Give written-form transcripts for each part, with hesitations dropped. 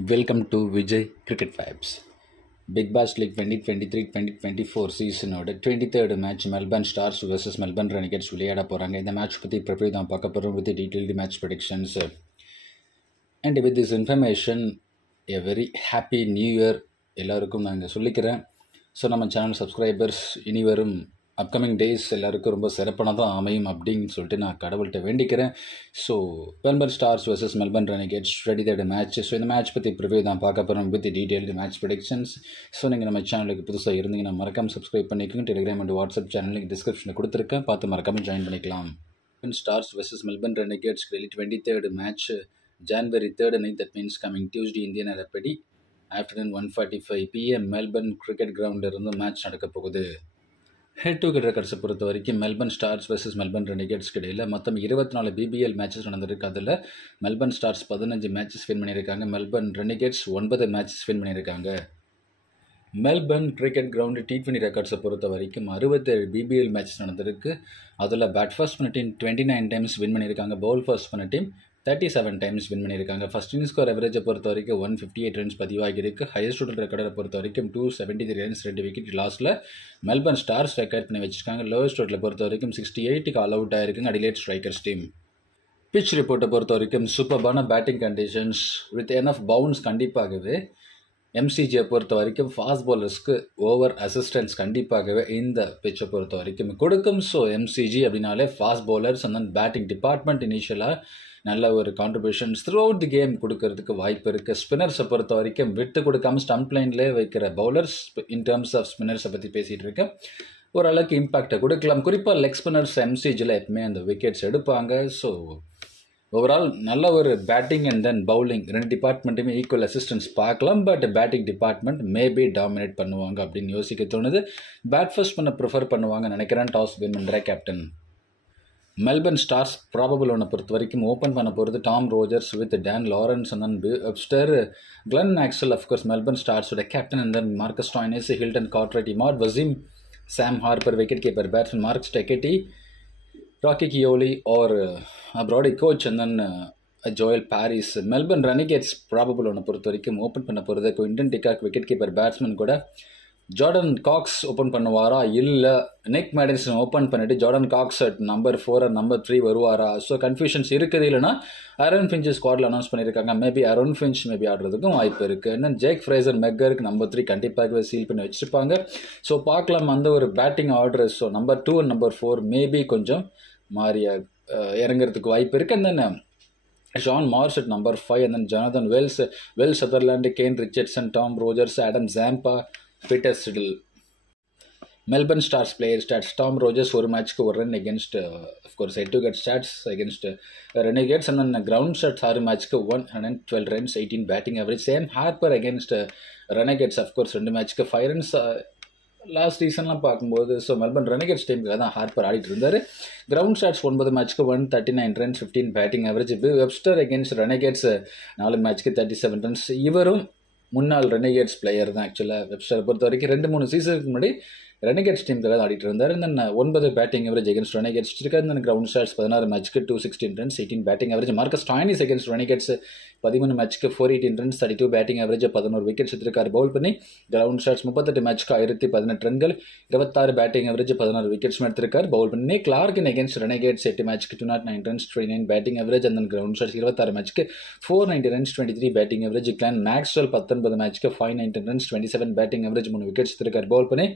Welcome to Vijay Cricket Vibes. Big Bash League 2023-2024 சீசனோட 23rd match Melbourne stars vs Melbourne Renegades விளையாட போகிறாங்க. இந்த match பற்றி prepare தான் பார்க்க போகிறோம் with detailed match predictions. And with this information a very happy new year எல்லாருக்கும் நாங்கள் சொல்லிக்கிறேன். ஸோ நம்ம சேனல் சப்ஸ்கிரைபர்ஸ் இனி வரும் அப்கமிங் டேஸ் எல்லாருக்கும் ரொம்ப சிறப்பானதாக அமையும் அப்படின்னு சொல்லிட்டு நான் கடவுள்கிட்ட வேண்டிக்கிறேன். So Melbourne stars vs Melbourne Renegades 23rd match. So இந்த மேட்ச் பற்றி ப்ரிவ்யூ தான் பார்க்க போகிறோம் with detailed match predictions. So நீங்கள் நம்ம சேனலுக்கு புதுசாக இருந்தீங்கன்னா மறக்காமல் சப்ஸ்கிரைப் பண்ணிக்கோங்க. டெலிகிராம் அண்ட் வாட்ஸ்அப் சேனலுக்கு டிஸ்கிரிப்ஷனில் கொடுத்துருக்கேன், பார்த்து மறக்காமல் ஜாயின் பண்ணிக்கலாம். Melbourne stars vs Melbourne Renegades 23rd match January 3rd night, that means coming Tuesday Indian Arapedi afternoon 1:45 PM Melbourne cricket கிரவுண்டில் இருந்து மேட்ச் நடக்க போகுது. ஹெட் டு ஹெட் ரெக்கார்ட்ஸை பொறுத்த வரைக்கும் மெல்பர்ன் ஸ்டார்ஸ் vs மெல்பர்ன் ரெனிகேட்ஸ்க்கு இடையில் மொத்தம் 24 BBL மேட்சஸ் நடந்திருக்கு. அதில் மெல்பர்ன் ஸ்டார்ஸ் 15 மேட்சஸ் வின் பண்ணியிருக்காங்க, மெல்பர்ன் ரெனிகேட்ஸ் 9 மேட்சஸ் வின் பண்ணியிருக்காங்க. மெல்பர்ன் கிரிக்கெட் கிரவுண்டு T20 ரெக்கார்ட்ஸை பொறுத்த வரைக்கும் 67 BBL மேட்சஸ் நடந்திருக்கு. அதில் பேட் ஃபர்ஸ்ட் பண்ண டீம் 29 டைம்ஸ் வின் பண்ணியிருக்காங்க, பவுல் ஃபர்ஸ்ட் பண்ண டீம் 37 டைம்ஸ் வின் பண்ணியிருக்காங்க. ஃபர்ஸ்ட் இன்னிங் ஸ்கோர் அவரேஜை பொறுத்த வரைக்கும் 158 ரன்ஸ் பதிவாகியிருக்கு. ஹையஸ்ட் டோட்டல் ரெக்கார்டை பொறுத்த வரைக்கும் 273 ரன்ஸ், 2 விக்கெட் லாஸில் மெல்பர்ன் ஸ்டார்ஸ் ரெக்கார்ட் பண்ணி வச்சிருக்காங்க. லோவஸ்ட் டோட்டலை பொறுத்த வரைக்கும் 68க்கு ஆல் அவுட் ஆயிருக்குங்க அடிலேட் ஸ்ட்ரைக்கர்ஸ் டீம். பிச் ரிப்போர்ட்டை பொறுத்த வரைக்கும் சூப்பர்பான batting conditions with enough bounce. கண்டிப்பாகவே எம்சிஜியை பொறுத்த வரைக்கும் ஃபாஸ்ட் பவுலர்ஸ்க்கு ஓவர் அசிஸ்டன்ஸ் கண்டிப்பாகவே இந்த பிச்சை பொறுத்த வரைக்கும் கொடுக்கும். ஸோ எம்சிஜி அப்படின்னாலே fast bowlers and then batting department இனிஷியலாக நல்ல ஒரு contributions through out the game கொடுக்கறதுக்கு வாய்ப்பு இருக்குது. ஸ்பின்னர்ஸை பொறுத்த வரைக்கும் விட்டு கொடுக்காம ஸ்டம்ப் லைன்லேயே வைக்கிற பவுலர்ஸ் இன் டேர்ம்ஸ் ஆஃப் ஸ்பின்னர்ஸை பற்றி பேசிகிட்டு இருக்கேன். ஓரளவுக்கு இம்பாக்டை கொடுக்கலாம். குறிப்பாக லெக் ஸ்பின்னர்ஸ் எம்சிஜியில் எப்பவுமே அந்த விக்கெட்ஸ் எடுப்பாங்க. ஸோ ஓவரால் நல்ல ஒரு பேட்டிங் அண்ட் தென் பவுலிங் ரெண்டு டிபார்ட்மெண்ட்டுமே ஈக்குவல் அசிஸ்டன்ஸ் பார்க்கலாம். But batting department maybe dominate பண்ணுவாங்க அப்படின்னு யோசிக்க தோணுது. பேட் ஃபர்ஸ்ட் பண்ண ப்ரிஃபர் பண்ணுவாங்க நினைக்கிறேன் டாஸ் வின் பண்ணுற கேப்டன். மெல்பர்ன் ஸ்டார்ஸ் ப்ராபபிள் ஒன்றை பொறுத்த வரைக்கும் ஓப்பன் பண்ண போகிறது Tom Rogers with Dan Lawrence and then Webster, Glenn Maxwell of course Melbourne ஸ்டார்ஸோட captain, and then Marcus Stoinis, Hilton Cartwright, Imad Wasim, Sam Harper, wicket keeper batsman Mark Steketee, ராக்கி கியோலி or Brody Couch and then Joel Paris. Melbourne Renegades probable ஒன்றை பொறுத்த வரைக்கும் open பண்ண போகிறது Quinton de Kock, wicket keeper batsman கூட Jordan Cox open பண்ணுவாரா, இல்லை நிக் மேடிசன் ஓப்பன் பண்ணிவிட்டு Jordan Cox at number 4 and number 3 வருவாரா? ஸோ கன்ஃபியூஷன்ஸ் இருக்குது. இல்லைனா அரோன் ஃபின்ச் ஸ்குவாடில் அனௌன்ஸ் பண்ணியிருக்காங்க. மேபி அரோன் ஃபின்ச் மேபி ஆடுறதுக்கும் வாய்ப்பு இருக்குது. இன்னும் ஜேக் ஃப்ரேசர் மெக்கருக்கு நம்பர் 3 கண்டிப்பாகவே சீல் பண்ணி வச்சுருப்பாங்க. ஸோ பார்க்கலாம் அந்த ஒரு batting order. So number 2 and number 4 maybe கொஞ்சம் மாறிய இறங்குறதுக்கு வாய்ப்பு இருக்குது. And then Shaun Marsh at number 5 and then Jonathan Wells, Will Sutherland, Kane Richardson, Tom Rogers, Adam Zampa, Peter Siddle. Melbourne Stars player stats: Tom Rogers ஒரு மேட்ச்க்கு 1 run against of course head to head stats against Renegades, and then ground stats 6 மேட்ச்க்கு 112 runs, 18 batting average. Same harbour against Renegades of course 2 மேட்ச்க்கு 5 runs. Last சீசன்லாம் பார்க்கும்போது so Melbourne Renegades டீமுக்காக தான் Harper ஆடிட்டு இருந்தார். கிரவுண்ட் ஸ்டாட்ஸ் 9 மேட்ச்க்கு 139 runs, 15 batting average. Webster against Renegades 4 மேட்ச்க்கு 37 ரன்ஸ். இவரும் முன்னாள் ரெனிகேட்ஸ் பிளேயர் தான். ஆக்சுவலாக வெப்ஸ்டரை பொறுத்த வரைக்கும் 2-3 சீசனுக்கு முன்னாடி ரெனிகேட்ஸ் டீமுக்காக தான் ஆடிட்டு இருந்தார். Then 9 batting average against Renegades வச்சிருக்காரு. தென் கிரவுண்ட் ஸ்டாட்ஸ் 16 மேட்ச்க்கு 216 runs, 18 batting average. Marcus Stoinis against Renegades 13 மேட்ச்க்கு 418 ரன்ஸ், 32 பேட்டிங் அவரேஜ், 11 விக்கெட்ஸ் எடுத்திருக்காரு பவுல் பண்ணி. கிரவுண்ட் ஸ்டாட்ஸ் 38 மேட்ச்க்கு 1018 ரன்கள், 26 பேட்டிங் அவரேஜ், 16 விக்கெட்ஸ் எடுத்திருக்காரு பவுல் பண்ணி. கிளார்கின் அகேன்ஸ்ட் ரெனிகேட்ஸ் 8 மேட்ச்க்கு 209 runs, 29 batting average, and then ground stats 26 மேட்ச்க்கு 490 runs, 23 batting average. Glenn Maxwell 19 மேட்ச்க்கு 519 ரன்ஸ், 27 பேட்டிங் அவரேஜ், 3 விக்கெட்ஸ் எடுத்திருக்காரு பவுல் பண்ணி.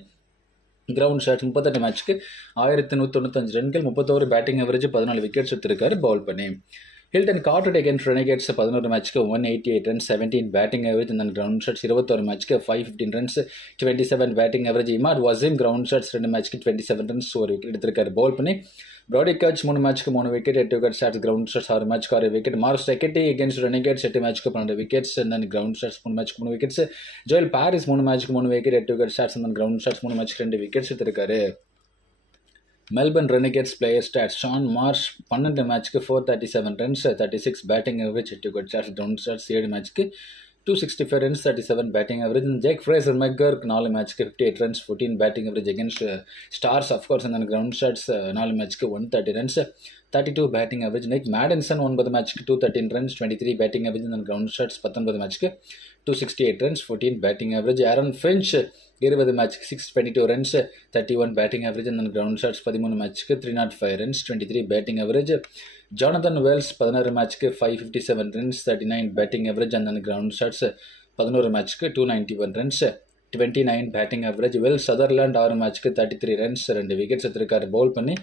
கிரவுண்ட் ஷாட்ஸ் 38 மேட்ச்க்கு 1195 ரன்கள், 31 பேட்டிங் அவரேஜ், 14 விக்கெட்ஸ் எடுத்திருக்காரு பவுல் பண்ணி. ஹில்டன் கார்ட்ரைட் அகேன்ஸ்ட் ரெனிகேட்ஸ் 11 மேட்ச்க்கு 188 runs, 17 batting average, and ground shots 21 மேட்ச்க்கு 515 runs, 27 batting average. Imad Wasim ground shots 2 மேட்ச்க்கு 27 runs, 1 wicket எடுத்திருக்காரு பவுல் பண்ணி. ப்ராடி கோச் 3 மேட்ச்க்கு 3 wicket, 8 wicket stats. Ground stats 6 மேட்ச்க்கு 6 wicket. Mark Steketee against Renegades 8 மேட்ச்க்கு 12 wickets, and then ground stats 3 மேட்ச்க்கு 3 wickets. Joel Paris 3 மேட்ச்க்கு 3 wicket, 8 wicket stats, and then ground stats 3 மேட்ச்க்கு 2 wickets எடுத்திருக்காரு. Melbourne Renegades player stats: Shaun Marsh 12 மேட்ச்க்கு 437 runs, 36 batting average, 8 wicket stats. Ground stats 7 மேட்ச்க்கு 265 runs, 37 batting average. And Jake Fraser McGurk 4 matchக்கு 58 runs, 14 batting average against Stars. Of course, and then ground shots 4 matchக்கு 130 runs, 32 batting average. Nick Maddinson 9 matchக்கு 213 runs, 23 batting average. And then ground shots 19 matchக்கு 268 runs, 14 batting average. Aaron Finch 20 matchக்கு 622 runs, 31 batting average. And then ground shots 13 matchக்கு 305 runs, 23 batting average. Jonathan Wells 16 matchக்கு 557 runs, 39 batting average. And then ground shots 11 matchக்கு 291 runs, 29 batting average. Will Sutherland 6 matchக்கு 33 runs, 2 wickets எடுத்திருக்காரு bowl பண்ணி.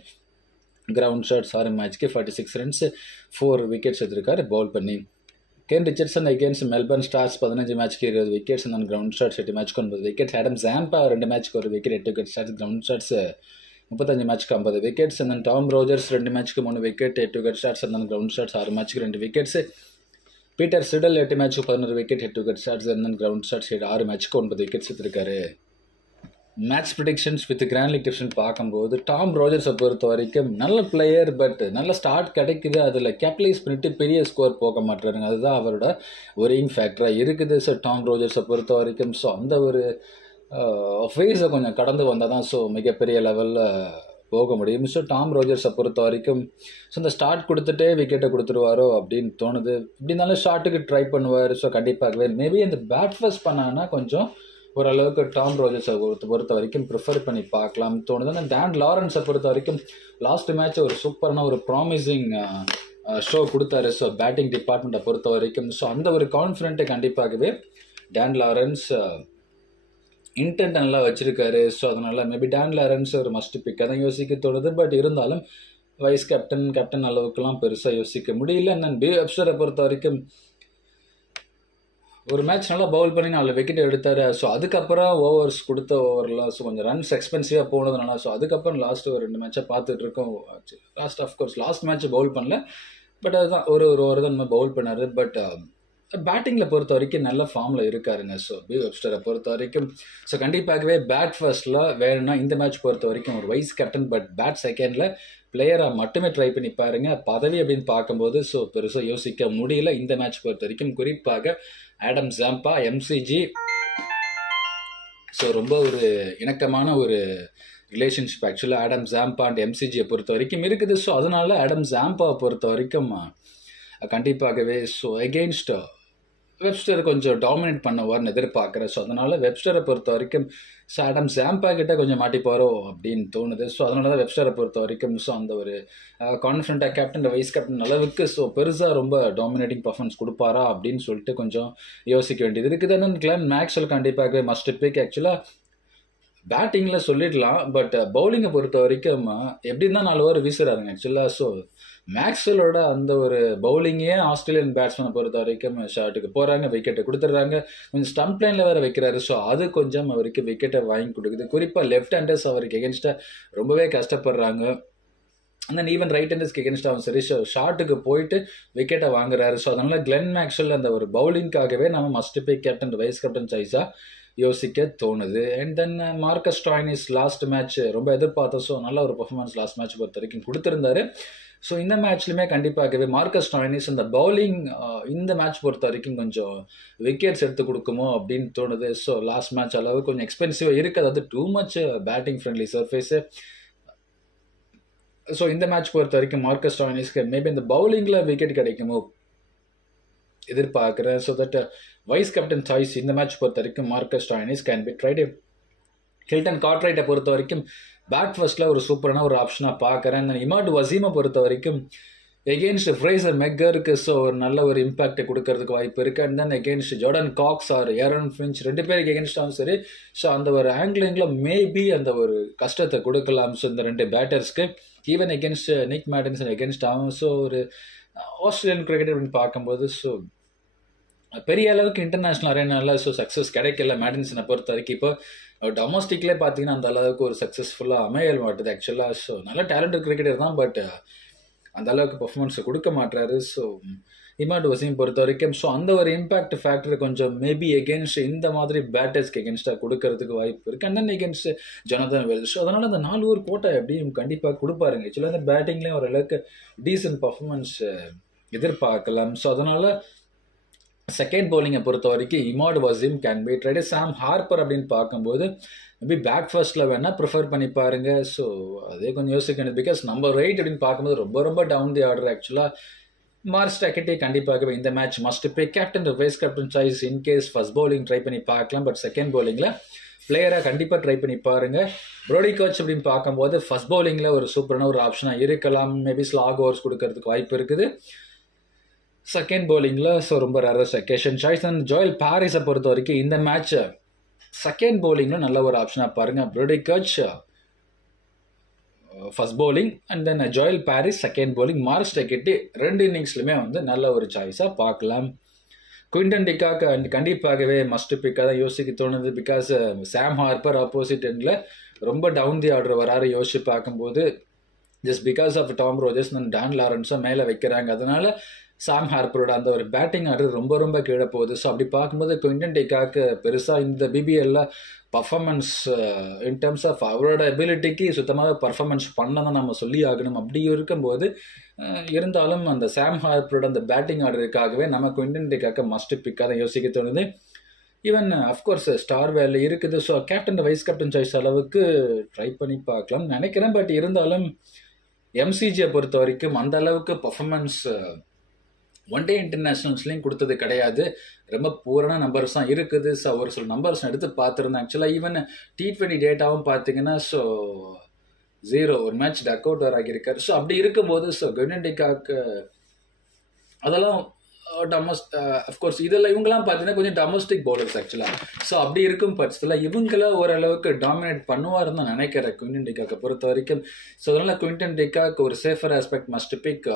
Ground shots 6 matchக்கு 46 runs, 4 wickets எடுத்திருக்காரு bowl பண்ணி. Kane Richardson against Melbourne stars 15 matchக்கு 20 wickets. And ground shots 8 matchக்கு 9 wickets. Adam Zampa 2 matchக்கு 1 wicket, 8 wickets. Ground shots 35 matchக்கு 50 wickets. And Tom Rogers 2 matchக்கு 3 wicket, 8 wickets. And ground shots 6 matchக்கு 2 wickets. Peter Siddle 8 matchக்கு 11 wicket, 8 wickets. And ground shots 6 matchக்கு 9 wickets எடுத்திருக்காரு. Match predictions with grand league division பார்க்கும்போது Tom ரோஜர்ஸை பொறுத்த வரைக்கும் நல்ல player, but நல்ல ஸ்டார்ட் கிடைக்குது, அதில் கேபிட்டலைஸ் பண்ணிட்டு பெரிய ஸ்கோர் போக மாட்டாருங்க. அதுதான் அவரோட ஒரிங் ஃபேக்டராக இருக்குது. ஸோ டாம் ரோஜர்ஸை பொறுத்த வரைக்கும் ஸோ அந்த ஒரு ஃபேஸை கொஞ்சம் கடந்து வந்தால் தான் ஸோ மிகப்பெரிய லெவலில் போக முடியும். ஸோ டாம் ரோஜர்ஸை பொறுத்த வரைக்கும் ஸோ இந்த ஸ்டார்ட் கொடுத்துட்டே விக்கெட்டை கொடுத்துருவாரோ அப்படின்னு தோணுது. இப்படி இருந்தாலும் ஷார்ட்டுக்கு ட்ரை பண்ணுவார். ஸோ கண்டிப்பாகவே மேபி இந்த பேட் ஃபர்ஸ்ட் பண்ணாங்கன்னா கொஞ்சம் ஓரளவுக்கு டாம் ரோஜர்ஸை பொறுத்த வரைக்கும் ப்ரிஃபர் பண்ணி பார்க்கலாம் தோணுது. அந்த டேன் லாரன்ஸை பொறுத்த வரைக்கும் லாஸ்ட் மேட்ச் ஒரு சூப்பரான ஒரு ப்ராமிசிங் ஷோ கொடுத்தாரு. ஸோ பேட்டிங் டிபார்ட்மெண்ட்டை பொறுத்த வரைக்கும் ஸோ அந்த ஒரு கான்ஃபிடென்ட்டை கண்டிப்பாகவே டேன் லாரன்ஸ் இன்டென்ட் நல்லா வச்சிருக்காரு. ஸோ அதனால மேபி டேன் லாரன்ஸ் ஒரு மஸ்ட் பிக்காக தான் யோசிக்க தோணுது. பட் இருந்தாலும் வைஸ் கேப்டன் அளவுக்குலாம் பெருசாக யோசிக்க முடியல. அண்ட் பி வெப்ஸ்டரை பொறுத்த வரைக்கும் ஒரு மேட்ச் நல்லா பவுல் பண்ணி 4 விக்கெட் எடுத்தார். ஸோ அதுக்கப்புறம் ஓவர்ஸ் கொடுத்த ஓவர்லாம் ஸோ கொஞ்சம் ரன்ஸ் எக்ஸ்பென்சிவாக போனதுனால ஸோ அதுக்கப்புறம் லாஸ்ட் ஒரு 2 மேட்சை பார்த்துட்டு இருக்கோம். லாஸ்ட் மேட்ச் பவுல் பண்ணல, பட் அதுதான் ஒரு ஓவர் தான் நம்ம பவுல் பண்ணார். பட் பேட்டிங்கில் பொறுத்த வரைக்கும் நல்ல ஃபார்மில் இருக்காருங்க. ஸோ பி வெப்ஸ்டரை பொறுத்த வரைக்கும் ஸோ கண்டிப்பாகவே பேட் ஃபர்ஸ்டில் வேணும்னா இந்த மேட்ச் பொறுத்த வரைக்கும் ஒரு வைஸ் கேப்டன், பட் பேட் செகண்டில் பிளேயராக மட்டுமே ட்ரை பண்ணி பாருங்க. பதவி அப்படின்னு பார்க்கும்போது ஸோ பெருசாக யோசிக்க முடியல இந்த மேட்ச் பொறுத்த வரைக்கும். குறிப்பாக ஆடம் ஜாம்பா, எம்சிஜி ஸோ ரொம்ப ஒரு இணக்கமான ஒரு ரிலேஷன்ஷிப் ஆக்சுவலாக ஆடம் ஜாம்பா அண்ட் எம்சிஜியை பொறுத்த வரைக்கும் இருக்குது. ஸோ அதனால ஆடம் ஜாம்பாவை பொறுத்த வரைக்கும் கண்டிப்பாகவே ஸோ எகெயின்ஸ்ட் வெப்ஸ்டர் கொஞ்சம் டாமினேட் பண்ணுவார்னு எதிர்பார்க்குறேன். ஸோ அதனால் வெப்ஸ்டரை பொறுத்த வரைக்கும் ஸோ ஆடம் ஜாம்பா கிட்ட கொஞ்சம் மாட்டிப்பாரோ அப்படின்னு தோணுது. ஸோ அதனால தான் வெப்ஸ்டரை பொறுத்த வரைக்கும் ஸோ அந்த ஒரு கான்ஃபிடென்ட்டாக கேப்டன் வைஸ் கேப்டன் அளவுக்கு ஸோ பெருசாக ரொம்ப டாமினேட்டிங் பர்ஃபார்மன்ஸ் கொடுப்பாரா அப்படின்னு சொல்லிட்டு கொஞ்சம் யோசிக்க வேண்டியது இருக்குது. அண்ட் கிளென் மேக்ஸ்வெல் கண்டிப்பாகவே மஸ்ட் பிக். ஆக்சுவலாக பேட்டிங்கில் சொல்லிடலாம், பட் பவுலிங்கை பொறுத்த வரைக்கும் எப்படி இருந்தால் 4 ஓவர் வீசுறாருங்க ஆக்சுவலாக. ஸோ மேக்ஸ்வெல்லோட அந்த ஒரு பவுலிங்கே ஆஸ்திரேலியன் பேட்ஸ்மேனை பொறுத்த வரைக்கும் ஷாட்டுக்கு போகிறாங்க, விக்கெட்டை கொடுத்துட்றாங்க, கொஞ்சம் ஸ்டம்ப் லைனில் வேறு வைக்கிறாரு. ஸோ அது கொஞ்சம் அவருக்கு விக்கெட்டை வாங்கி கொடுக்குது. குறிப்பாக லெஃப்ட் ஹேண்டர்ஸ் அவருக்கு எகென்ஸ்டாக ரொம்பவே கஷ்டப்படுறாங்க. அந்த ஈவன் ரைட் ஹேண்டர்ஸ்க்கு எகென்ஸ்டாகவும் சரி ஷாட்டுக்கு போயிட்டு விக்கெட்டை வாங்குறாரு. ஸோ அதனால கிளென் மேக்ஸ்வெல் அந்த ஒரு பவுலிங்காகவே நம்ம must be captain vice captain சாய்ஸாக யோசிக்க தோணுது. And then Marcus Stoinis last match ரொம்ப எதிர்பார்த்தோம். ஸோ நல்ல ஒரு பர்ஃபார்மன்ஸ் லாஸ்ட் மேட்ச் பொறுத்த வரைக்கும் கொடுத்துருந்தாரு. ஸோ இந்த மேட்ச்லையுமே கண்டிப்பாகவே மார்க்கஸ் ஸ்டாய்னிஸ் இந்த பவுலிங் இந்த மேட்ச் பொறுத்த வரைக்கும் கொஞ்சம் விக்கெட்ஸ் எடுத்து கொடுக்குமோ அப்படின்னு தோணுது. ஸோ லாஸ்ட் மேட்ச் அளவு கொஞ்சம் எக்ஸ்பென்சிவாக இருக்குது, அதாவது too much batting friendly surface. So இந்த மேட்ச் பொறுத்த வரைக்கும் மார்க்கஸ் ஸ்டாய்னிஸ்க்கு மேபி இந்த பவுலிங்கில் விக்கெட் கிடைக்குமோ எதிர்பார்க்குறேன். So that vice captain choice இந்த மேட்ச் பொறுத்த வரைக்கும் Marcus Stoinis can be tried. Hilton கார்ட்ரைட்டை பொறுத்த வரைக்கும் பேட் ஃபர்ஸ்ட்டில் ஒரு சூப்பரான ஒரு ஆப்ஷனாக பார்க்குறேன். இமாட் வசீமை பொறுத்த வரைக்கும் எகெயின்ஸ்ட் ஃப்ரேசர் மெக்கருக்கு ஸோ ஒரு நல்ல ஒரு இம்பாக்டை கொடுக்கறதுக்கு வாய்ப்பு இருக்குது. And then against Jordan Cox or Aaron Finch 2 பேருக்கு எகெயின்ஸ்டாகவும் சரி ஸோ அந்த ஒரு ஆங்கிளிங்கில் மேபி அந்த ஒரு கஷ்டத்தை கொடுக்கலாம். ஸோ இந்த 2 பேட்டர்ஸ்க்கு ஈவன் எகெயின்ஸ்ட் நிக் மேடின்சன் எகெயின்ஸ்டாகவும் ஸோ ஒரு ஆஸ்திரேலியன் கிரிக்கெட் அப்படின்னு பார்க்கும்போது ஸோ பெரிய அளவுக்கு இன்டர்நேஷ்னல் அரேனாவில் ஸோ சக்ஸஸ் கிடைக்கல மேடின்சனை பொறுத்த வரைக்கும். இப்போ டொமஸ்டிக்லேயே பார்த்தீங்கன்னா அந்த அளவுக்கு ஒரு சக்ஸஸ்ஃபுல்லாக அமைய மாட்டுது ஆக்சுவலாக. ஸோ நல்ல டேலண்டட் கிரிக்கெட்டர் தான், பட் அந்த அளவுக்கு பர்ஃபார்மன்ஸை கொடுக்க மாட்டாரு. ஸோ இமாட் வசீம் பொறுத்த வரைக்கும் ஸோ அந்த ஒரு இம்பாக்ட் ஃபேக்டர் கொஞ்சம் மேபி எகென்ஸ்ட் இந்த மாதிரி பேட்டர்ஸ்க்கு எகென்ஸ்டாக கொடுக்கறதுக்கு வாய்ப்பு இருக்குது. And then against Jonathan Wells. So அதனால் அந்த 4 ஓவர் கோட்டை எப்படியும் கண்டிப்பாக கொடுப்பாருங்க. ஆக்சுவலாக அந்த பேட்டிங்லேயும் ஓரளவுக்கு டீசன்ட் பர்ஃபார்மன்ஸ் எதிர்பார்க்கலாம். ஸோ அதனால் செகண்ட் பவுலிங்கை பொறுத்த வரைக்கும் Imad Wasim can be tried. Sam Harper அப்படின்னு பார்க்கும்போது மேபி பேக் ஃபர்ஸ்ட்டில் வேணால் ப்ரிஃபர் பண்ணி பாருங்க. ஸோ அதே கொஞ்சம் யோசிக்கணும். பிகாஸ் நம்பர் 8 அப்படின்னு பார்க்கும்போது ரொம்ப ரொம்ப டவுன் தி ஆர்டர். ஆக்சுவலாக மார்ஸ் டக்கெட்டே கண்டிப்பாகவே இந்த match must pay. Captain vice captain choice in case first bowling try பண்ணி பார்க்கலாம். பட் செகண்ட் பவுலிங்கில் பிளேயராக கண்டிப்பாக ட்ரை பண்ணி பாருங்க. ப்ரோடி கோச் அப்படின்னு பார்க்கும்போது ஃபர்ஸ்ட் பவுலிங்கில் ஒரு சூப்பரான ஒரு ஆப்ஷனாக இருக்கலாம். மேபி ஸ்லாக் ஓவர்ஸ் கொடுக்கறதுக்கு வாய்ப்பு இருக்குது செகண்ட் பவுலிங்கில். ஸோ ரொம்ப rarest occasion choice. And Joel பாரிஸை பொறுத்த வரைக்கும் இந்த மேட்ச் செகண்ட் பவுலிங்கில் நல்ல ஒரு ஆப்ஷனாக பாருங்கள். Brody Couch first bowling and then Joel Paris second bowling. Marsh டக்கெட்டி 2 இன்னிங்ஸ்லுமே வந்து நல்ல ஒரு சாய்ஸாக பார்க்கலாம். குவிண்டன் டிகாக் கண்டிப்பாகவே மஸ்ட் பிக்காக தான் யோசிக்க தோணுது. பிகாஸ் சாம் ஹார்பர் ஆப்போசிட் எண்டில் ரொம்ப டவுன் தி ஆர்டர் வராரு யோசிச்சு பார்க்கும்போது. Just because of Tom Rogers and Dan லாரன்ஸும் மேலே வைக்கிறாங்க. அதனால சாம் ஹார்பரோட அந்த ஒரு பேட்டிங் ஆர்டர் ரொம்ப ரொம்ப கீழே போகுது. ஸோ அப்படி பார்க்கும்போது குவிண்டன் டிகாக்கு பெருசாக இந்த பிபிஎல்ல பர்ஃபார்மன்ஸ் இன் டர்ம்ஸ் ஆஃப் அவரோட எபிலிட்டிக்கு சுத்தமாக பர்ஃபார்மன்ஸ் பண்ண தான் நம்ம சொல்லி ஆகணும். அப்படி இருக்கும்போது இருந்தாலும் அந்த சாம் ஹார்பரோட அந்த பேட்டிங் ஆர்டருக்காகவே நம்ம குவிண்டன் டிகாக்க மஸ்ட் பிக்காக தான் யோசிக்க தோணுது. ஈவன் அஃப்கோர்ஸ் ஸ்டார் வேலை இருக்குது. So captain vice captain choice அளவுக்கு ட்ரை பண்ணி பார்க்கலாம்னு நினைக்கிறேன். பட் இருந்தாலும் எம்சிஜியை பொறுத்த வரைக்கும் அந்த அளவுக்கு பர்ஃபார்மன்ஸ் ஒன் டே இன்டர்நேஷ்னல்ஸ்லையும் கொடுத்தது கிடையாது. ரொம்ப பூரான நம்பர்ஸ் தான் இருக்குது. ஸோ ஒரு சில நம்பர்ஸ் எடுத்து பார்த்துருந்தேன். ஆக்சுவலாக ஈவன் T20 டேட்டாவும் பார்த்தீங்கன்னா ஸோ 0 ஒரு மேட்ச் டக் அவுட் வர ஆகியிருக்காரு. ஸோ அப்படி இருக்கும்போது ஸோ குவிண்டன் டிகாக்கு அதெல்லாம் அஃப்கோர்ஸ் இதெல்லாம் இவங்கெல்லாம் பார்த்தீங்கன்னா கொஞ்சம் டொமஸ்டிக் பவுலர்ஸ் ஆக்சுவலாக. ஸோ அப்படி இருக்கும் பட்சத்தில் இவங்கள ஓரளவுக்கு டாமினேட் பண்ணுவாருன்னு தான் நினைக்கிறேன் குவிண்டன் டிகாக்கை பொறுத்த வரைக்கும். ஸோ அதனால் குவிண்டன் டிகாக் ஒரு safer aspect must big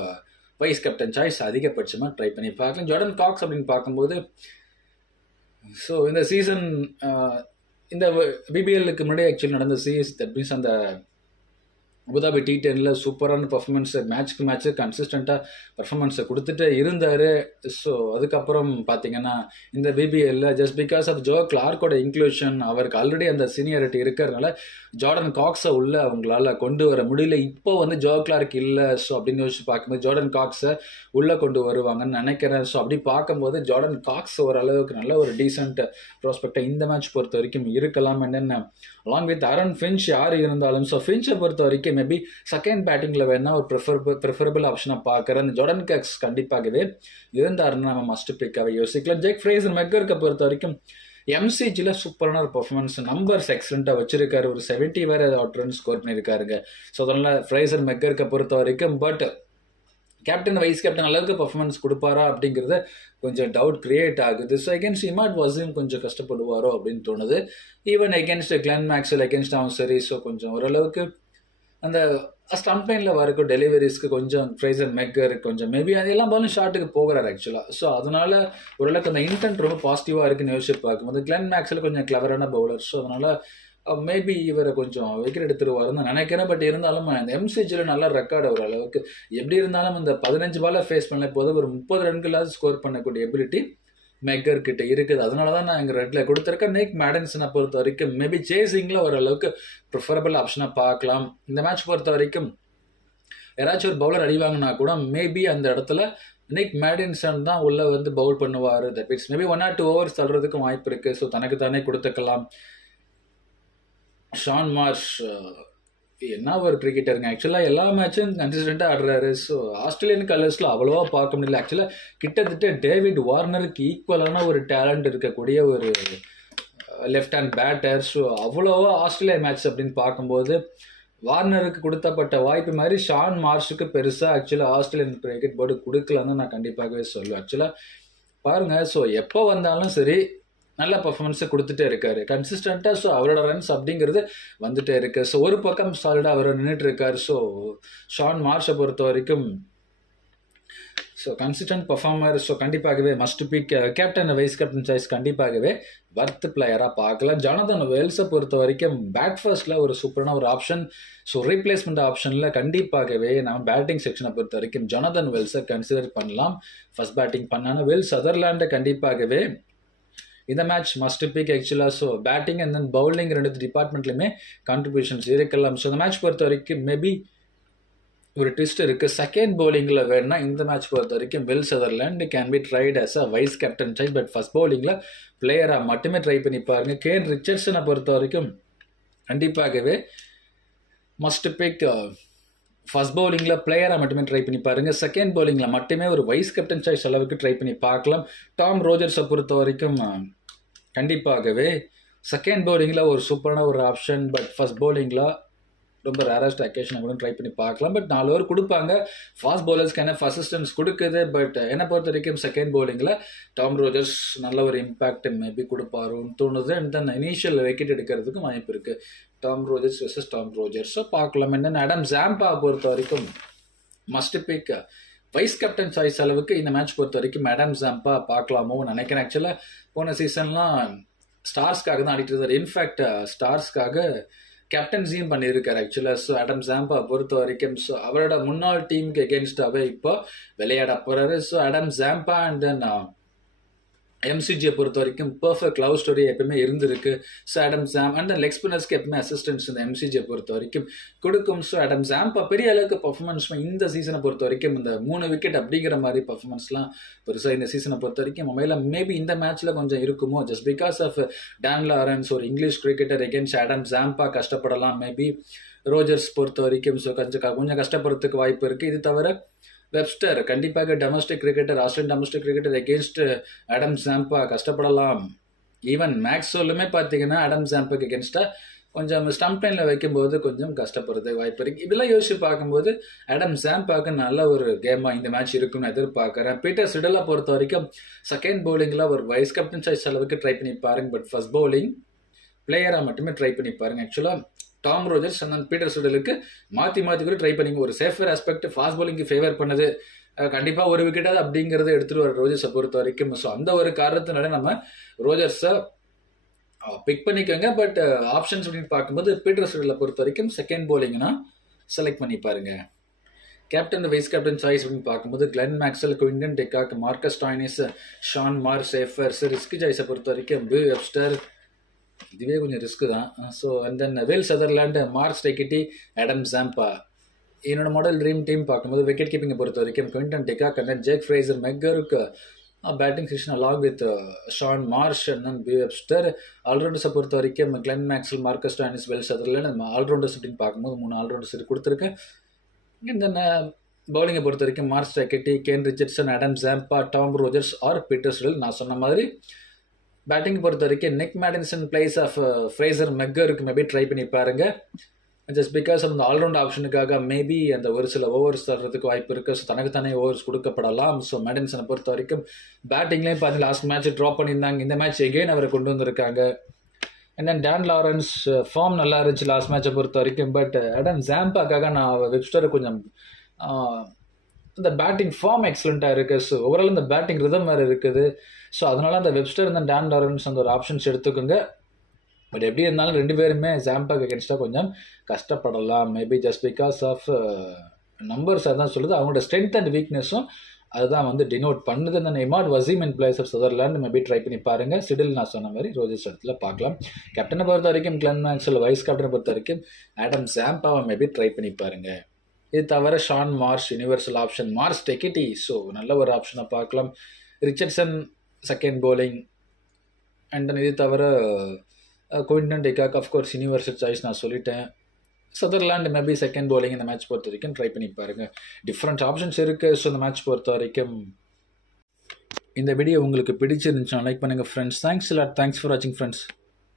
wise captain choice அதிகபட்சமாக ட்ரை பண்ணி பார்க்கலாம். ஜார்டன் காக்ஸ் அப்படின்னு பார்க்கும்போது ஸோ இந்த சீசன் இந்த பிபிஎல்லுக்கு முன்னாடி ஆக்சுவலி நடந்த சீஸ் தட் மீன்ஸ் அந்த அபுதாபி T10ல சூப்பரான பர்ஃபார்மன்ஸ் மேட்ச்க்கு மேட்ச் கன்சிஸ்டண்ட்டாக பர்ஃபார்மன்ஸை கொடுத்துட்டு இருந்தார். ஸோ அதுக்கப்புறம் பார்த்தீங்கன்னா இந்த பிபிஎல்ல ஜஸ்ட் பிகாஸ் ஆஃப் ஜோ கிளார்க்கோட இன்க்ளூஷன் அவருக்கு ஆல்ரெடி அந்த சீனியாரிட்டி இருக்கிறதுனால ஜார்டன் காக்ஸை உள்ள அவங்களால கொண்டு வர முடியல. இப்போ வந்து ஜோ கிளார்க் இல்லை. ஸோ அப்படின்னு யோசிச்சு பார்க்கும்போது ஜார்டன் காக்ஸை உள்ளே கொண்டு வருவாங்கன்னு நினைக்கிறேன். ஸோ அப்படி பார்க்கும்போது ஜார்டன் காக்ஸ் ஓரளவுக்கு நல்ல ஒரு டீசென்ட் ப்ராஸ்பெக்டாக இந்த மேட்ச் பொறுத்த வரைக்கும் இருக்கலாம். என்னென்ன அலாங் வித் ஆரன் ஃபின்ச் யார் இருந்தாலும் ஸோ ஃபின்ச்சை பொறுத்த வரைக்கும் மேபி செகண்ட் பேட்டிங்கில் வேணா ஒரு ப்ரிஃபரபிள் ஆப்ஷனாக பார்க்குறேன். ஜார்டன் காக்ஸ் கண்டிப்பாகவே இருந்தாருன்னு நம்ம மஸ்ட் பிக்காகவே யோசிக்கலாம். ஜேக் ஃப்ரேசர் மெக்கர்க்கை பொறுத்த வரைக்கும் எம்சிஜியில் சூப்பரான ஒரு பர்ஃபார்மன்ஸ் நம்பர்ஸ் எக்ஸலண்ட்டாக வச்சிருக்காரு. ஒரு 70 வேறு அவுட் ரன் ஸ்கோர் பண்ணியிருக்காருங்க. ஸோ அதனால் ஃப்ரேசர் மெக்கர்க்கை பொறுத்த வரைக்கும் பட் கேப்டன் வைஸ் கேப்டன் அளவுக்கு பர்ஃபார்மன்ஸ் கொடுப்பாரா அப்படிங்கிறத கொஞ்சம் டவுட் கிரியேட் ஆகுது. ஸோ அகேன்ஸ்ட் இமாட் வசீம் கொஞ்சம் கஷ்டப்படுவாரோ அப்படின்னு தோணுது. Even against Glenn Maxwell against அவன் சரி. ஸோ கொஞ்சம் ஓரளவுக்கு அந்த ஸ்டம்ப் லைனில் வரக்கும் டெலிவரிஸ்க்கு கொஞ்சம் ஃப்ரேசர் மெக்கர் கொஞ்சம் மேபி அதெல்லாம் பாலும் ஷார்ட்டுக்கு போகிறாரு ஆக்சுவலாக. ஸோ அதனால ஓரளவுக்கு அந்த இன்டென்ட் ரொம்ப பாசிட்டிவாக இருக்குன்னு யோசிச்சு பார்க்கும்போது கிளென் மேக்ஸ்வெல் கொஞ்சம் கிளவரான பவுலர். ஸோ அதனால மேபி இவரை கொஞ்சம் விக்கெட் எடுத்துருவாருன்னு நினைக்கிறேன். பட் இருந்தாலும் அந்த எம்சிஜியில் நல்ல ரெக்கார்டு ஓரளவுக்கு எப்படி இருந்தாலும் இந்த 15 பாலை ஃபேஸ் பண்ண போது ஒரு 30 ரன்களாவது ஸ்கோர் பண்ணக்கூடிய எபிலிட்டி மெக்கர் கிட்ட இருக்குது. அதனால தான் நான் எங்கள் ரெட்டில் கொடுத்துருக்கேன். நிக் மேடன்சனை பொறுத்த வரைக்கும் மேபி சேசிங்கில் ஓரளவுக்கு ப்ரிஃபரபிள் ஆப்ஷனாக பார்க்கலாம். இந்த மேட்ச் பொறுத்த வரைக்கும் யாராச்சும் ஒரு பவுலர் அடி வாங்கினா கூட மேபி அந்த இடத்துல நிக் மேடின்சன் தான் உள்ள வந்து பவுல் பண்ணுவார். That means maybe 1 or 2 overs தள்ளுறதுக்கும் வாய்ப்பு இருக்குது. ஸோ தனக்கு தானே கொடுத்துக்கலாம். ஷான் மார்ஷ் என்ன ஒரு கிரிக்கெட்டருங்க. ஆக்சுவலாக எல்லா மேட்சும் கன்சிஸ்டண்ட்டாக ஆடுறாரு. ஸோ ஆஸ்திரேலியன் கலர்ஸில் அவ்வளோவா பார்க்க முடியல. ஆக்சுவலாக கிட்டத்தட்ட டேவிட் வார்னருக்கு ஈக்குவலான ஒரு டேலண்ட் இருக்கக்கூடிய ஒரு லெஃப்ட் ஹேண்ட் பேட்டர். ஸோ அவ்வளோவா ஆஸ்திரேலியா மேட்ச் அப்படின்னு பார்க்கும்போது வார்னருக்கு கொடுத்தப்பட்ட வாய்ப்பு மாதிரி ஷான் மார்ஷுக்கு பெருசாக ஆக்சுவலாக ஆஸ்திரேலியன் கிரிக்கெட் போர்டு கொடுக்கலான்னு நான் கண்டிப்பாகவே சொல்லுவேன். ஆக்சுவலாக பாருங்கள், ஸோ எப்போ வந்தாலும் சரி நல்ல பர்ஃபார்மன்ஸை கொடுத்துட்டே இருக்காரு கன்சிஸ்டண்ட்டாக. ஸோ அவரோட ரன்ஸ் அப்படிங்கிறது வந்துட்டே இருக்கு. ஸோ ஒரு பக்கம் சாலிடாக அவர் நின்றுட்டு இருக்காரு. ஸோ ஷான் மார்ஷை பொறுத்த வரைக்கும் ஸோ கன்சிஸ்டன்ட் பர்ஃபார்மர். ஸோ கண்டிப்பாகவே must big captain vice captain choice கண்டிப்பாகவே வர்த் பிளேயராக பார்க்கலாம். ஜானதன் வெல்ஸை பொறுத்த வரைக்கும் பேட் ஃபர்ஸ்டில் ஒரு சூப்பரான ஒரு ஆப்ஷன். ஸோ ரீப்ளேஸ்மெண்ட் ஆப்ஷனில் கண்டிப்பாகவே நம்ம பேட்டிங் செக்ஷனை பொறுத்த வரைக்கும் ஜானதன் வெல்ஸை கன்சிடர் பண்ணலாம். ஃபர்ஸ்ட் பேட்டிங் பண்ணான வில் சதர்லாண்டை கண்டிப்பாகவே இந்த மேட்ச் மஸ்ட் பிக் ஆக்சுவலாக. So batting and then bowling ரெண்டு டிபார்ட்மெண்ட்லையுமே கான்ட்ரிபியூஷன்ஸ் இருக்கலாம். ஸோ இந்த மேட்ச் பொறுத்த வரைக்கும் மேபி ஒரு ட்விஸ்ட் இருக்குது. செகண்ட் பவுலிங்கில் வேணும்னா இந்த மேட்ச் பொறுத்த வரைக்கும் Will Sutherland can be tried as a vice captain choice. But first பவுலிங்கில் பிளேயராக மட்டுமே ட்ரை பண்ணி பாருங்க. கேன் ரிச்சர்ட்சனை பொறுத்த வரைக்கும் கண்டிப்பாகவே மஸ்ட் பிக். ஃபர்ஸ்ட் பவுலிங்கில் பிளேயராக மட்டுமே ட்ரை பண்ணி பாருங்க. செகண்ட் பவுலிங்கில் மட்டுமே ஒரு வைஸ் கேப்டன் சாய்ஸ் அளவுக்கு ட்ரை பண்ணி பார்க்கலாம். டாம் ரோஜர்ஸை பொறுத்த வரைக்கும் கண்டிப்பாகவே செகண்ட் பவுலிங்கில் ஒரு சூப்பரான ஒரு ஆப்ஷன். பட் ஃபர்ஸ்ட் பவுலிங்கில் ரொம்ப ரேரஸ்ட் அக்கேஷனை கூட ட்ரை பண்ணி பார்க்கலாம். பட் 4 ஓவர் கொடுப்பாங்க. ஃபாஸ்ட் பவுலர்ஸ்க்கான அசிஸ்டன்ஸ் கொடுக்குது. பட் என்னை பொறுத்த வரைக்கும் செகண்ட் பவுலிங்கில் டாம் ரோஜர்ஸ் நல்ல ஒரு இம்பாக்ட் மேபி கொடுப்பாருன்னு தோணுது. அண்ட் தென் இனிஷியல் விக்கெட் எடுக்கிறதுக்கு வாய்ப்பு இருக்குது. டாம் ரோஜர்ஸ் வெர்சஸ் டாம் ரோஜர்ஸோ பார்க்கலாம். அண்ட் தென் அடம் ஜாம்பா பொறுத்த வரைக்கும் must big wise captain choice அளவுக்கு இந்த மேட்ச் பொறுத்த வரைக்கும் அடம் ஜாம்பா பார்க்கலாமோ நினைக்கிறேன். ஆக்சுவலாக போன சீசன்லாம் ஸ்டார்ஸ்க்காக தான் ஆடிட்டு இருந்தார். இன்ஃபேக்ட் ஸ்டார்ஸ்க்காக கேப்டன்சியும் பண்ணியிருக்காரு ஆக்சுவலாக. ஸோ அடம் ஜாம்பா பொறுத்த வரைக்கும் ஸோ அவரோட முன்னாள் டீமுக்கு எகென்ஸ்டாகவே இப்போ விளையாட போகிறாரு. ஸோ அடம் ஜாம்பா அண்ட் தென் எம்சிஜியை பொறுத்த வரைக்கும் பர்ஃபெக்ட் லவ் ஸ்டோரி எப்பவுமே இருந்திருக்கு. ஸோ அடம் ஜாம் அண்ட் லெக் ஸ்பின்னர்ஸ்க்கு எப்பவுமே அசிஸ்டன்ஸ் இந்த எம்சிஜியை பொறுத்த வரைக்கும் கொடுக்கும். ஸோ அடம் ஜாம்பா பெரிய அளவுக்கு பர்ஃபார்மன்ஸ் இந்த சீசனை பொறுத்த வரைக்கும் இந்த 3 விக்கெட் அப்படிங்கிற மாதிரி பர்ஃபார்மன்ஸ்லாம் பெருசாக இந்த சீசனை பொறுத்த வரைக்கும் மேபி இந்த மேட்ச்சில் கொஞ்சம் இருக்குமோ. Just because of Dan Lawrence ஒரு English cricketer against Adam Zampa கஷ்டப்படலாம். மேபி ரோஜர்ஸ் பொறுத்த வரைக்கும் ஸோ கொஞ்சம் கஷ்டப்படுறதுக்கு வாய்ப்பு இருக்குது. இது தவிர வெப்ஸ்டர் கண்டிப்பாக domestic cricketer Australian domestic cricketer against Adam Zampa கஷ்டப்படலாம். Even மேக்ஸ்வெல்லுமே பார்த்தீங்கன்னா அடம் ஜாம்புக்கு எகென்ஸ்டாக கொஞ்சம் ஸ்டம்ப் லைனில் வைக்கும்போது கொஞ்சம் கஷ்டப்படுறதுக்கு வாய்ப்பு இருக்குது. இதெல்லாம் யோசிச்சு பார்க்கும்போது அடம் ஜாம்பாக்கு நல்ல ஒரு கேமாக இந்த மேட்ச் இருக்குன்னு எதிர்பார்க்குறேன். பீட்டர் சிடலை பொறுத்த வரைக்கும் செகண்ட் பவுலிங்கில் ஒரு வைஸ் கேப்டன் சாய்ஸ் அளவுக்கு ட்ரை பண்ணி பாருங்க. பட் ஃபர்ஸ்ட் பவுலிங் பிளேயராக மட்டுமே ட்ரை பண்ணி பாருங்க. ஆக்சுவலாக டாம் ரோஜர்ஸ் அண்ட் பீட்டர் சிடலுக்கு மாற்றி கூட ட்ரை பண்ணிங்க. ஒரு சேஃபர் ஆஸ்பெக்ட் ஃபாஸ்ட் பவுலிங்க்கு ஃபேவர் பண்ணுது. கண்டிப்பாக ஒரு விக்கெட்டாவது அப்படிங்கிறத எடுத்துகிட்டு வர ரோஜர்ஸை பொறுத்த வரைக்கும். ஸோ அந்த ஒரு காரணத்தினால நம்ம ரோஜர்ஸை பிக் பண்ணிக்கோங்க. பட் ஆப்ஷன்ஸ் அப்படின்னு பார்க்கும்போது பீட்டர் சிடலை பொறுத்த வரைக்கும் செகண்ட் பவுலிங்னா செலக்ட் பண்ணி பாருங்க. கேப்டன் வைஸ் கேப்டன் சாய்ஸ் அப்படின்னு பார்க்கும்போது Glenn Maxwell, Quinton de Kock, Marcus Stoinis, Shaun Marsh, சேஃபர்ஸ். ரிஸ்க் சாய்ஸை பொறுத்த வரைக்கும் பில் வெப்ஸ்டர், இதுவே கொஞ்சம் ரிஸ்க் தான். So and then Will Sutherland, Mark Steketee, Adam Zampa. என்னோட மாடல் ட்ரீம் டீம் பார்க்கும்போது விக்கெட் கீப்பிங்கை பொறுத்த வரைக்கும் Quinton de Kock and then Jake Fraser மெக்கருக்கு batting section along with Shaun Marsh and then Bill Webster. ஆல்ரவுண்டர்ஸை பொறுத்த வரைக்கும் Glenn Maxwell, Marcus Stoinis, Will Sutherland. Allrounders அப்படின்னு பார்க்கும்போது 3 ஆல்ரவுண்டர்ஸ் கொடுத்துருக்கேன். தென் பவுலிங்கை பொறுத்த வரைக்கும் Mark Steketee, Kane Richardson, Adam Zampa, Tom Rogers or Peter Siddle. நான் சொன்ன மாதிரி பேட்டிங் பொறுத்த வரைக்கும் Nick Maddinson place of Fraser மெக்கருக்கு மேபி ட்ரை பண்ணி பாருங்க. ஜஸ்ட் பிகாஸ் அந்த ஆல்ரவுண்ட் ஆப்ஷனுக்காக மேபி அந்த ஒரு சில ஓவர்ஸ் தர்றதுக்கு வாய்ப்பு இருக்குது. ஸோ தனக்குத்தானே ஓவர்ஸ் கொடுக்கப்படலாம். ஸோ மேடின்சனை பொறுத்த வரைக்கும் பேட்டிங்லேயும் பார்த்து லாஸ்ட் மேட்ச் ட்ராப் பண்ணியிருந்தாங்க. இந்த மேட்ச் எகெயின் அவரை கொண்டு வந்திருக்காங்க. And then Dan Lawrence form நல்லா இருந்துச்சு லாஸ்ட் மேட்சை பொறுத்த வரைக்கும். பட் அடம் ஜாம்பாக்காக நான் வெப்ஸ்டரை கொஞ்சம் இந்த பேட்டிங் ஃபார்ம் எக்ஸலண்ட்டாக இருக்குது. ஸோ ஓவரால் இந்த பேட்டிங் ரிதம் வேறு இருக்குது. ஸோ அதனால அந்த வெப்ஸ்டர் இந்த டான் லாரன்ஸ் அந்த ஒரு ஆப்ஷன்ஸ் எடுத்துக்கோங்க. பட் எப்படி இருந்தாலும் 2 பேருமே ஜாம்பாக்கு அகேன்ஸ்டாக கொஞ்சம் கஷ்டப்படலாம். Maybe just because of numbers அதான் சொல்லுது. அவங்களோட ஸ்ட்ரென்த் அண்ட் வீக்னஸும் அதுதான் வந்து டினோட் பண்ணுது. அந்த Imad Wasim in place of Sutherland maybe try பண்ணி பாருங்கள். சிடில் நான் சொன்ன மாதிரி ரோஜர்ஸ் இடத்துல பார்க்கலாம். கேப்டனை பொறுத்த வரைக்கும் கிளென் மேக்ஸ்வெல், வைஸ் கேப்டனை பொறுத்த வரைக்கும் அடம் ஜாம்பாவை மேபி ட்ரை பண்ணி பாருங்கள். இது தவிர Shaun Marsh universal option, Mark Steketee so நல்ல ஒரு ஆப்ஷனை பார்க்கலாம். Richardson second bowling and then இது தவிர Quinton de Kock of course universal choice நான் சொல்லிட்டேன். சதர்லாண்ட் மேபி செகண்ட் பவுலிங் இந்த மேட்ச் பொறுத்த வரைக்கும் ட்ரை பண்ணி பாருங்கள். டிஃப்ரெண்ட் ஆப்ஷன்ஸ் இருக்குது. ஸோ இந்த மேட்ச் பொறுத்த வரைக்கும் இந்த வீடியோ உங்களுக்கு பிடிச்சிருந்துச்சுன்னா லைக் பண்ணுங்கள் ஃப்ரெண்ட்ஸ். தேங்க்ஸ் ஃபார் வாட்சிங் ஃப்ரெண்ட்ஸ்.